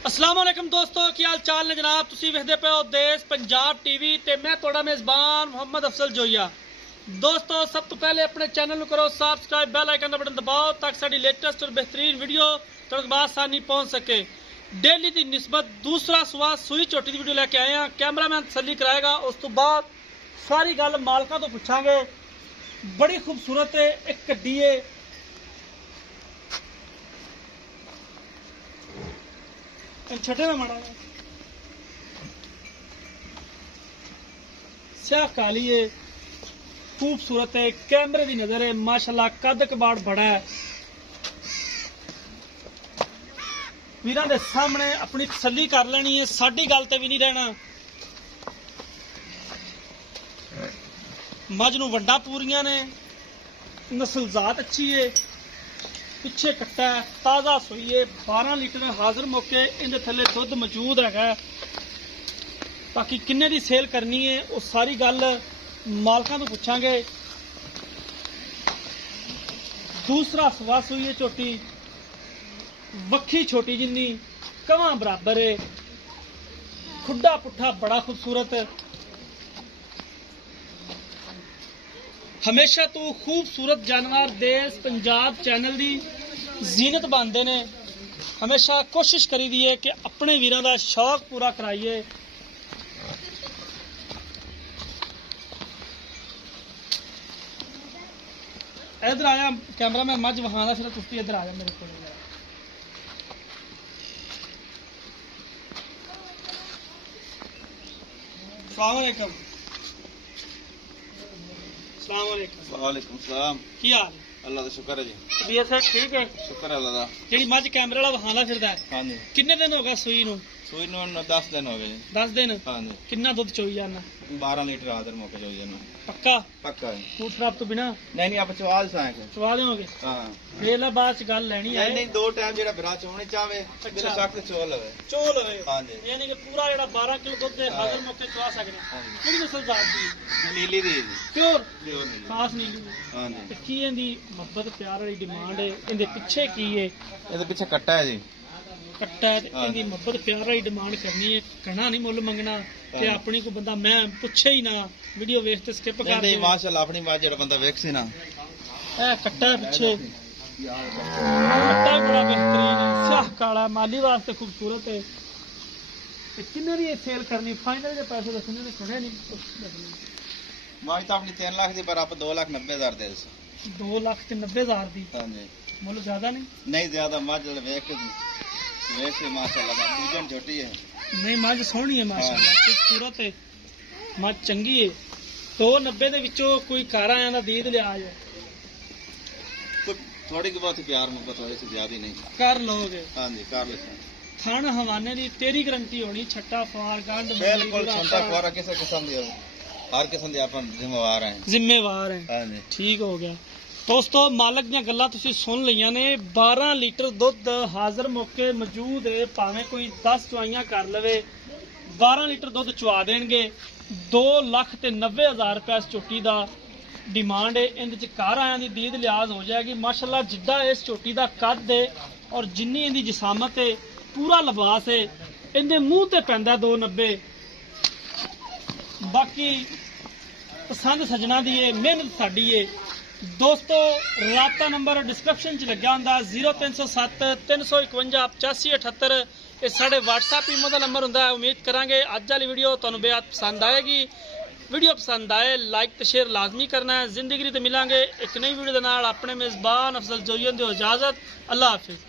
अस्सलाम वालेकुम दोस्तों, की हाल चाल ने जनाब। तुसी वेखदे पे हो देश पंजाब टीवी ते मैं तुहाडा मेज़बान मोहम्मद अफसल जोइया। दोस्तों, सब तो पहले अपने चैनल करो सब्सक्राइब, बेल आइकन का बटन दबाओ ताकि साडी लेटेस्ट और बेहतरीन वीडियो तुहाडे तक आसानी पहुंच सके। डेली की निस्बत दूसरा सुआ सूई झोटी की वीडियो लैके आए हैं। कैमरामैन तसल्ली कराएगा, उस तो बाद सारी गल मालका तो पुछांगे। बड़ी खूबसूरत है, एक कड्डी है, छठे में माड़ा स्याह काली है, खूबसूरत है, कैमरे की नजर है, माशाल्लाह कद कबाड़ बड़ा है। वीरां दे सामने अपनी तसल्ली कर लेनी है, साडी गल ते भी नहीं रहना। मझ नूं वंडा पूरियां ने, नस्लजात अच्छी है, पिछे कट्टा है, ताज़ा सोई है, 12 लीटर हाजिर मौके इहदे थल्ले दुध मौजूद है। बाकी किन्ने दी सेल करनी है वो सारी गल मालकां तो पुछांगे। दूसरा सवा सूई है झोटी, वक्खी छोटी जिन्नी, कवां बराबर है, खुड्डा पुट्ठा बड़ा खूबसूरत है। हमेशा तो खूबसूरत जानवर देश पंजाब चैनल की जीनत बनते ने। हमेशा कोशिश करी दी है कि अपने वीरों का शौक पूरा कराइए। इधर आया कैमरा मैं मझ वहां फिर तुम इधर आ जा मेरे को। अस्सलाम वालेकुम सलाम। की हाल है? अल्लाह दा शुक्र है जी। तबीयत है ठीक है? शुक्र है अल्लाह दा। जी मझ कैमरे वाला वहां फिरदा है। हाँ जी। किन्ने दिन हो गए सूई नूं? सूई नूं 10 दिन हो गए जी। 10 दिन। हाँ जी। किन्ना दुध चोई जाना? 12 लीटर आदर मौके जो जाना। पक्का? पक्का है। फूट शराब तो बिना? नहीं आप चवाल सां के। चवा देओगे? हां। वेला बाद च गल लेनी है। नहीं दो टाइम जेड़ा भरा चोने चावे मेरे शक ते चोल लवे। चोल लवे। हां जी। यानी कि पूरा जेड़ा 12 किलो दुध दे हाजिर मौके चवा सकने। हां जी। किहड़ी नस्ल जात दी? नीली दी जी। प्योर प्योर नीली। खास नीली। हां जी। ते की इहदी मोहब्बत प्यार वाली डिमांड है? इहदे पीछे की है? ਇਹਦੇ ਪਿੱਛੇ ਕੱਟਾ ਹੈ ਜੀ। कट्टा है, इहदी मोहब्बत प्यार वाली डिमांड करनी है, कहना नहीं मुल मंगना ते अपनी को बंदा मैं पूछे ही ना, वीडियो वेख ते स्किप कर दे। नहीं माशाल्लाह अपनी बात जेड़ा बंदा वेख सी ना ए कट्टा है पीछे, कट्टा बड़ा बेहतरीन है, स्याह काला, माली वास्ते खूबसूरत है। ते किन्ने दी सेल करनी? फाइनल जे पैसे दसने ने सुने नहीं। माज तो अपनी 3 लाख दी पर आप 2,90,000 दे दो। 2,90,000 दी हां जी। मुल ज्यादा नहीं? नहीं ज्यादा माज वेख वैसे माशाल्लाह दूजन छोटी है। नहीं मझ सोहनी है माशाल्लाह, खूबसूरत है, मझ चंगी है। 290 दे विचों कोई घर आया दा दीद लिया जाए तो थोड़ी की बहुत प्यार मोहब्बत होए से ज्यादा नहीं कर लोगे। हां जी कर ले थान हवाने दी तेरी गारंटी होनी, छट्टा फार गंढ बिल्कुल छोटा फुआरा किसी किस्म दी हर किस्म दी अपन जिम्मेवार हैं। जिम्मेवार हैं। हां जी ठीक हो गया। दोस्तों मालक दी गल्लां तुसीं सुन लईआं ने। 12 लीटर दुध हाजिर मौके मौजूद है, भावें कोई 10 चवाइयां कर लवे 12 लीटर दुध चवा देणगे। 2,90,000 रुपया इस झोटी का डिमांड है। इहदे च घर आयां दी दीद लिहाज हो जाएगी। माशाल्लाह जिद्दा इस झोटी का कद है और जिन्नी इहदी जिसामत है, पूरा लिबास है, इहदे मूँह ते पैंदा 290। बाकी पसंद सजना दी है, मेहनत साडी है। दोस्तों राबता नंबर डिस्क्रिप्शन च लग्या हुंदा 0307 351 8578। ये साढ़े व्हाट्सएप ईमो का नंबर हुंदा है। उम्मीद करांगे अज वाली वीडियो तुहानूं बेहद पसंद आएगी। वीडियो पसंद आए लाइक तो शेयर लाजमी करना है। जिंदगी तो मिलांगे एक नई वीडियो के नाल। अपने मेज़बान अफजल जोइयन दी इजाजत। अल्लाह हाफिज़।